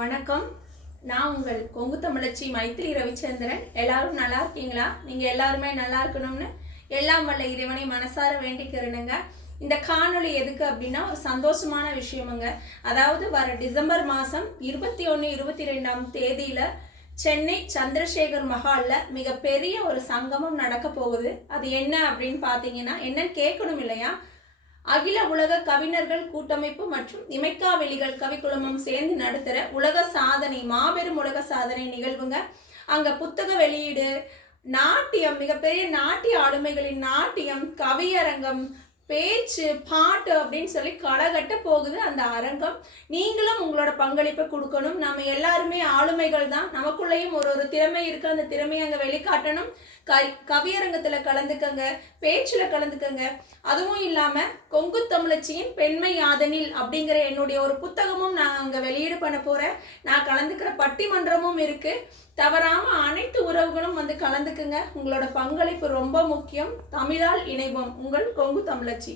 வணக்கம். நான் உங்கள் கொங்கு தமிழச்சி மைத்திரி ரவிச்சந்திரன். எல்லாரும் நல்லா இருக்கீங்களா? நீங்கள் எல்லாருமே நல்லா இருக்கணும்னு எல்லாம் வல்ல இறைவனை மனசார வேண்டிக்கிறேனுங்க. இந்த காணொளி எதுக்கு அப்படின்னா ஒரு சந்தோஷமான விஷயமுங்க. அதாவது வர டிசம்பர் மாதம் 21, 22ஆம் தேதியில் சென்னை சந்திரசேகர் மஹாலில் மிகப்பெரிய ஒரு சங்கமம் நடக்க போகுது. அது என்ன அப்படின்னு பார்த்தீங்கன்னா, என்னன்னு கேட்கணும் இல்லையா? அகில உலக கவிஞர்கள் கூட்டமைப்பு மற்றும் இமைக்காவெளிகள் கவிக்குழுமம் சேர்ந்து நடத்துகிற உலக சாதனை, மாபெரும் உலக சாதனை நிகழ்வுங்க. அங்கே புத்தக வெளியீடு, நாட்டியம், மிகப்பெரிய நாட்டிய ஆளுமைகளின் நாட்டியம், கவியரங்கம், பேச்சு, பாட்டு அப்படின்னு சொல்லி களகட்ட போகுது அந்த அரங்கம். நீங்களும் உங்களோட பங்களிப்பை கொடுக்கணும். நம்ம எல்லாருமே ஆளுமைகள் தான். நமக்குள்ளேயும் ஒரு திறமை இருக்கு. அந்த திறமையை அங்கே வெளிக்காட்டணும். கவியரங்கத்தில் கலந்துக்கங்க, பேச்சில் கலந்துக்கங்க. அதுவும் இல்லாமல் கொங்கு தமிழச்சியின் பெண்மை யாதனில் அப்படிங்கிற என்னுடைய ஒரு புத்தகமும் நான் அங்கே வெளியீடு பண்ண போகிறேன். நான் கலந்துக்கிற பட்டிமன்றமும் இருக்குது. தவறாமல் அனைத்து உறவுகளும் வந்து கலந்துக்குங்க. உங்களோட பங்களிப்பு ரொம்ப முக்கியம். தமிழால் இணைவோம். உங்கள் கொங்கு தமிழச்சி.